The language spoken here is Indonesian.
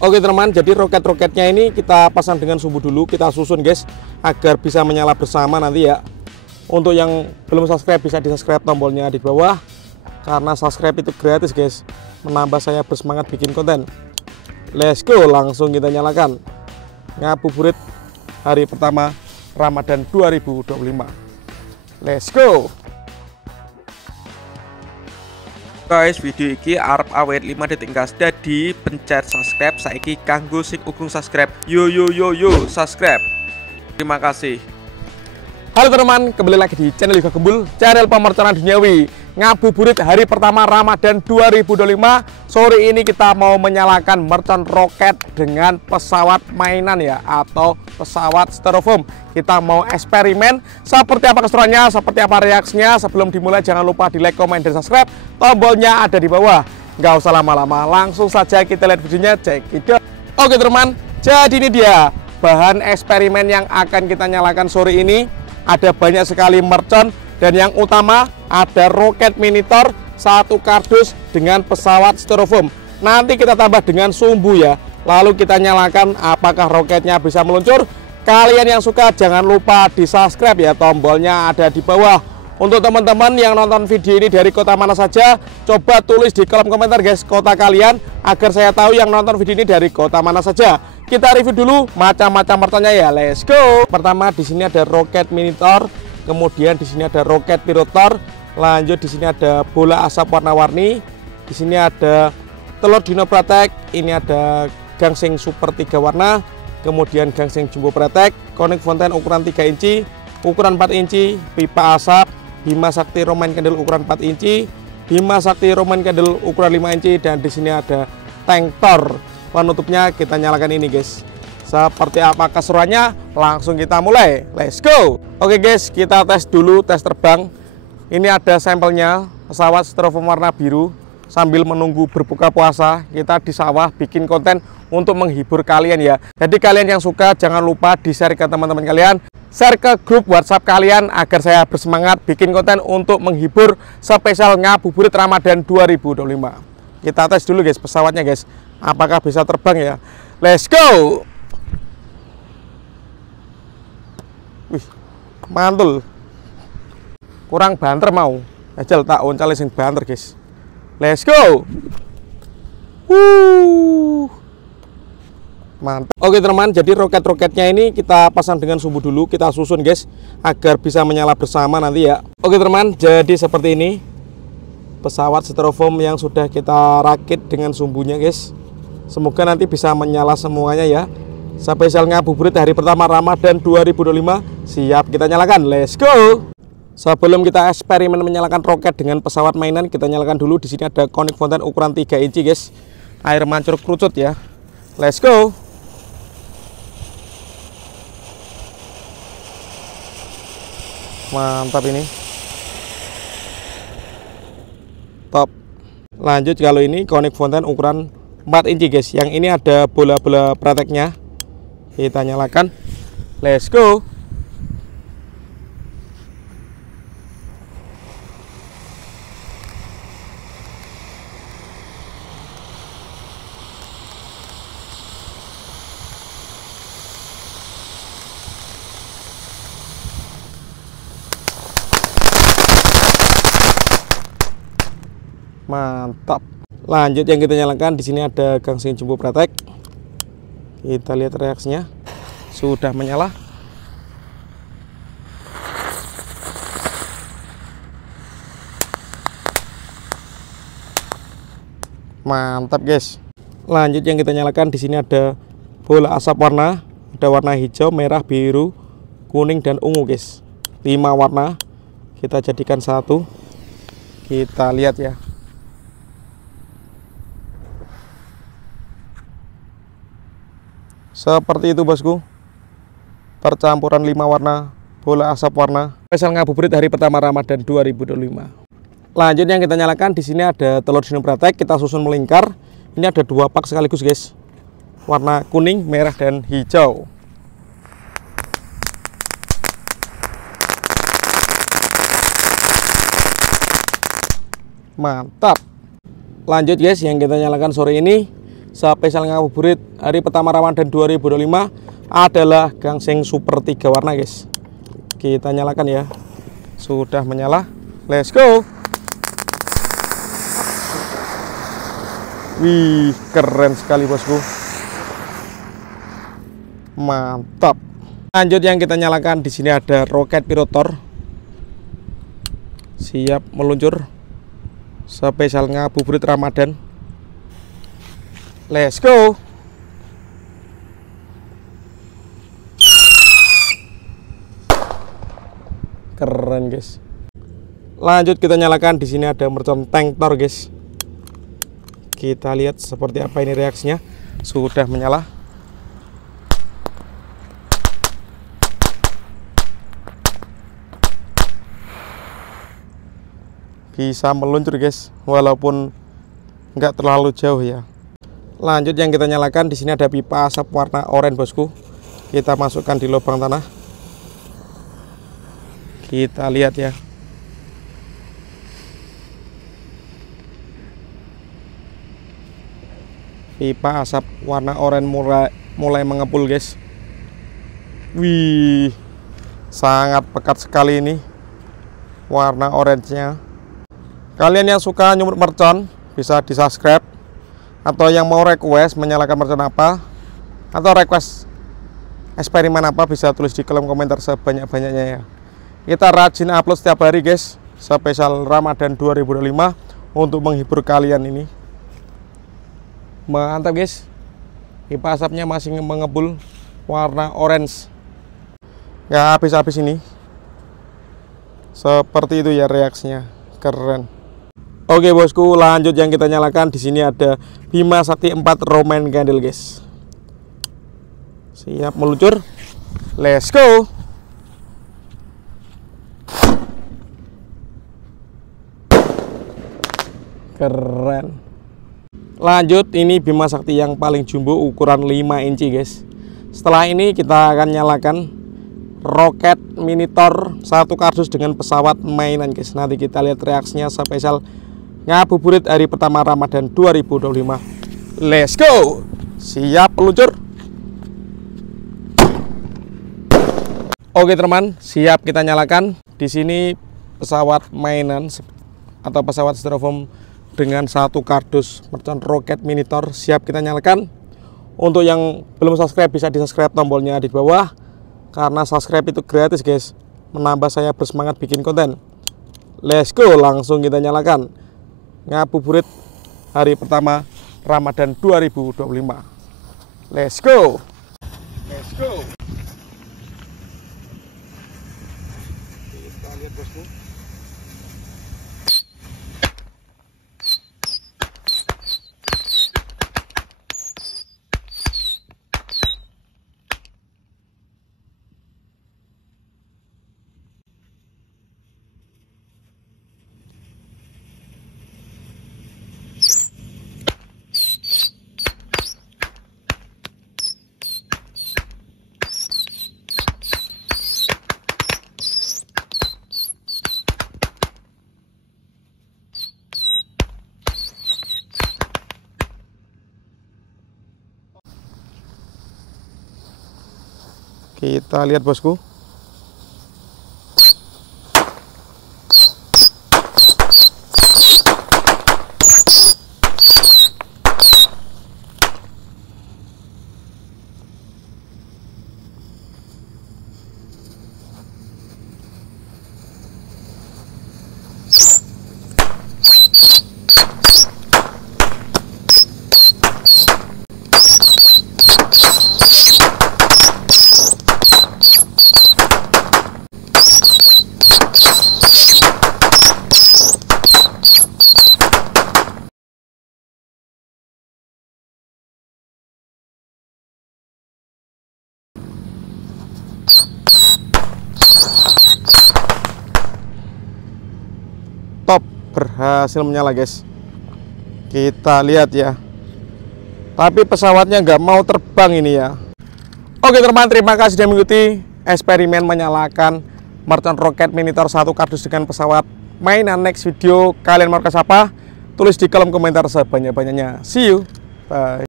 Oke teman, jadi roket-roketnya ini kita pasang dengan sumbu dulu, kita susun guys, agar bisa menyala bersama nanti ya. Untuk yang belum subscribe bisa di subscribe, tombolnya di bawah, karena subscribe itu gratis guys, menambah saya bersemangat bikin konten. Let's go, langsung kita nyalakan. Ngabuburit hari pertama Ramadan 2025. Let's go. Guys, video iki arep awet 5 detik gas, jadi pencet subscribe saiki kanggo sing ugung subscribe. Yo subscribe. Terima kasih. Halo teman, kembali lagi di channel Yoga Gembul, channel pemerconaan duniawi. Ngabuburit hari pertama Ramadan 2025. Sore ini kita mau menyalakan mercon roket dengan pesawat mainan ya, atau pesawat styrofoam. Kita mau eksperimen seperti apa keseruannya, seperti apa reaksinya. Sebelum dimulai jangan lupa di like, komen, dan subscribe. Tombolnya ada di bawah. Nggak usah lama-lama, langsung saja kita lihat videonya. Check it out. Oke teman, jadi ini dia bahan eksperimen yang akan kita nyalakan sore ini. Ada banyak sekali mercon, dan yang utama ada roket miniatur, satu kardus dengan pesawat styrofoam. Nanti kita tambah dengan sumbu ya. Lalu kita nyalakan, apakah roketnya bisa meluncur. Kalian yang suka jangan lupa di subscribe ya, tombolnya ada di bawah. Untuk teman-teman yang nonton video ini dari kota mana saja, coba tulis di kolom komentar guys kota kalian, agar saya tahu yang nonton video ini dari kota mana saja. Kita review dulu macam-macam merconnya ya, let's go. Pertama di sini ada roket miniatur, kemudian di sini ada roket pirotor, lanjut di sini ada bola asap warna-warni, di sini ada telur dino pratek, ini ada gangsing super 3 warna, kemudian gangsing jumbo pratek, konik fonten ukuran 3 inci, ukuran 4 inci, pipa asap, Bima Sakti Roman Candle ukuran 4 inci, Bima Sakti Roman Candle ukuran 5 inci, dan di sini ada tank Thor. Penutupnya kita nyalakan ini guys. Seperti apa keseruannya? Langsung kita mulai. Let's go. Oke guys, kita tes dulu, tes terbang. Ini ada sampelnya, pesawat styrofoam warna biru. Sambil menunggu berbuka puasa, kita di sawah bikin konten untuk menghibur kalian ya. Jadi kalian yang suka jangan lupa di-share ke teman-teman kalian, share ke grup WhatsApp kalian, agar saya bersemangat bikin konten untuk menghibur spesial ngabuburit Ramadan 2025. Kita tes dulu guys pesawatnya guys, apakah bisa terbang ya. Let's go. Wih, mantul. Kurang banter mau. Ajal tak oncale sing banter guys. Let's go. Mantap. Oke teman, jadi roket-roketnya ini kita pasang dengan sumbu dulu, kita susun guys, agar bisa menyala bersama nanti ya. Oke teman, jadi seperti ini pesawat styrofoam yang sudah kita rakit dengan sumbunya guys. Semoga nanti bisa menyala semuanya ya. Spesial ngabuburit hari pertama Ramadan 2025. Siap kita nyalakan, let's go. Sebelum kita eksperimen menyalakan roket dengan pesawat mainan, kita nyalakan dulu. Di sini ada konik fonten ukuran 3 inci guys, air mancur kerucut ya. Let's go. Mantap ini. Top. Lanjut kalau ini konik fonten ukuran 4 inci guys. Yang ini ada bola-bola prateknya. Kita nyalakan. Let's go. Mantap. Lanjut yang kita nyalakan, di sini ada gangsing jumbo pratek. Kita lihat reaksinya. Sudah menyala. Mantap guys. Lanjut yang kita nyalakan, di sini ada bola asap warna, ada warna hijau, merah, biru, kuning, dan ungu guys. 5 warna. Kita jadikan satu. Kita lihat ya. Seperti itu bosku, percampuran 5 warna bola asap warna spesial ngabuburit hari pertama Ramadan 2025. Lanjut yang kita nyalakan, di sini ada telur dino pratek, kita susun melingkar. Ini ada 2 pak sekaligus guys, warna kuning, merah, dan hijau. Mantap. Lanjut guys, yang kita nyalakan sore ini spesial ngabuburit hari pertama Ramadan 2025 adalah gangsing super 3 warna guys. Kita nyalakan ya. Sudah menyala. Let's go. Wih, keren sekali bosku. Mantap. Lanjut yang kita nyalakan di sini ada roket pirotor. Siap meluncur. Spesial ngabuburit Ramadan. Let's go. Keren guys. Lanjut kita nyalakan di sini ada mercon tank tor guys. Kita lihat seperti apa ini reaksinya. Sudah menyala. Bisa meluncur guys, walaupun nggak terlalu jauh ya. Lanjut yang kita nyalakan di sini ada pipa asap warna oranye bosku. Kita masukkan di lubang tanah. Kita lihat ya. Pipa asap warna oranye mulai mengepul guys. Wih, sangat pekat sekali ini warna orange-nya. Kalian yang suka nyumur mercon bisa di subscribe, atau yang mau request menyalakan mercon apa atau request eksperimen apa bisa tulis di kolom komentar sebanyak-banyaknya ya. Kita rajin upload setiap hari guys, spesial Ramadan 2025 untuk menghibur kalian ini. Mantap guys. Pipa asapnya masih mengebul warna orange. Nggak habis-habis ini. Seperti itu ya reaksinya. Keren. Oke bosku, lanjut yang kita nyalakan di sini ada Bima Sakti 4 Roman Candle guys. Siap meluncur. Let's go. Keren. Lanjut, ini Bima Sakti yang paling jumbo ukuran 5 inci guys. Setelah ini kita akan nyalakan roket minitor satu kardus dengan pesawat mainan guys. Nanti kita lihat reaksinya spesial ngabuburit hari pertama Ramadan 2025. Let's go. Siap meluncur. Oke teman, siap kita nyalakan. Di sini pesawat mainan atau pesawat styrofoam dengan satu kardus mercon roket minitor siap kita nyalakan. Untuk yang belum subscribe bisa di subscribe, tombolnya di bawah. Karena subscribe itu gratis guys, menambah saya bersemangat bikin konten. Let's go, langsung kita nyalakan ngabuburit hari pertama Ramadan 2025. Let's go. Let's go. Kita lihat bosku. Kita lihat bosku. Top, berhasil menyala guys. Kita lihat ya. Tapi pesawatnya nggak mau terbang ini ya. Oke teman, terima kasih sudah mengikuti eksperimen menyalakan mercon roket minitor satu kardus dengan pesawat mainan. Next video kalian mau request apa? Tulis di kolom komentar sebanyak-banyaknya. See you. Bye.